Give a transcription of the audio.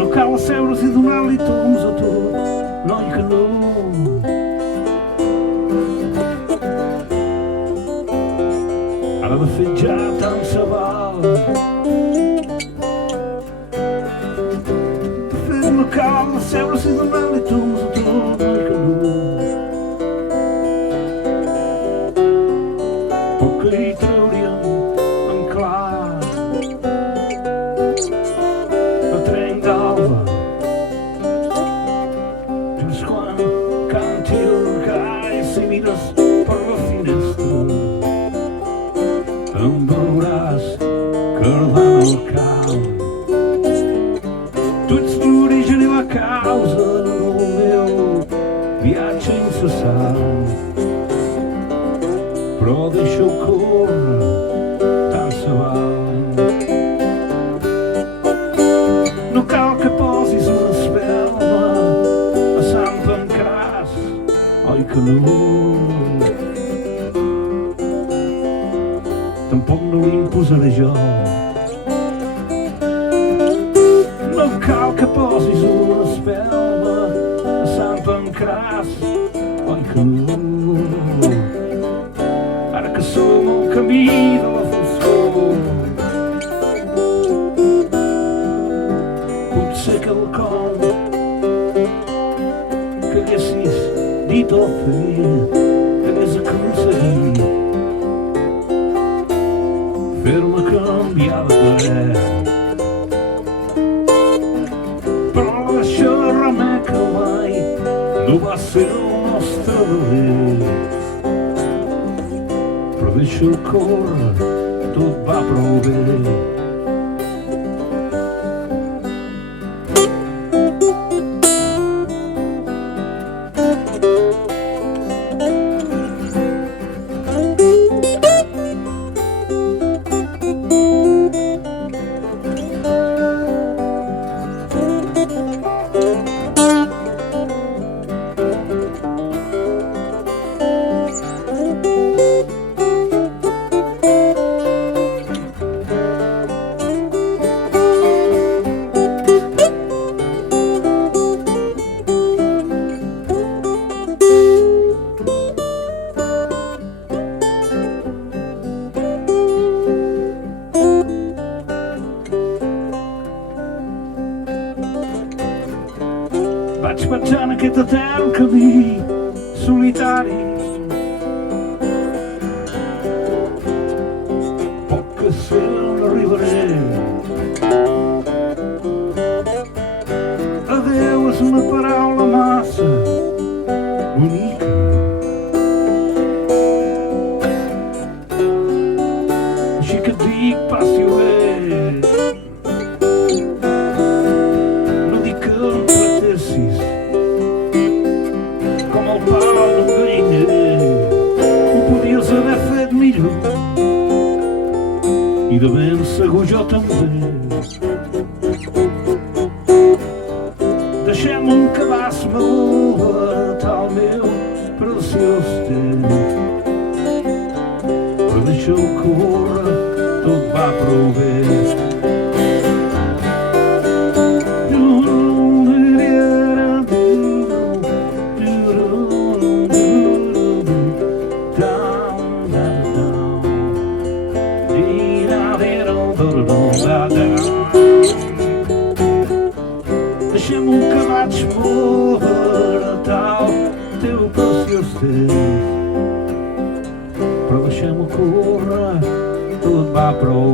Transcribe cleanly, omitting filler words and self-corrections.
No cal asseure's i donar-li toms a tot, noi que no. Ara de fet ja tant se val. De fet no cal asseure's i donar-li toms a tot, noi que no. Poc que hi trauríem en clar el tren d'alba, just quan canti el gall, si mires per la finestra em veuràs cardant el camp. Tu ets l'origen i la causa del meu viatge incessant, però deixa-ho córrer, tant se val. No cal que posis una espelma a Sant Pancràs, oi que no? Tampoc no l'imposaré jo. No cal que posis una espelma a Sant Pancràs, oi que no? Ara que som al camí de la foscor, potser quelcom que haguessis dit o fet hagués aconseguit fer-me canviar de parer. Però això remei que mai no va ser el nostre deber. Però deixa-ho córrer, tot va prou bé. Vaig pensar en aquest etern camí solitari, poc que sé on arribaré. Adéu és una paraula massa bonica, així que et dic passi-ho bé. Com el pal d'un galliner, ho podies haver fet millor, i de ben segur jo també. Deixem un cabàs malvat al meu preciós temps, però deixa-ho córrer, tot va prou bé. Deixem un que vaig moure tal teu preciós temps, però deixem-ho córrer, tot va prou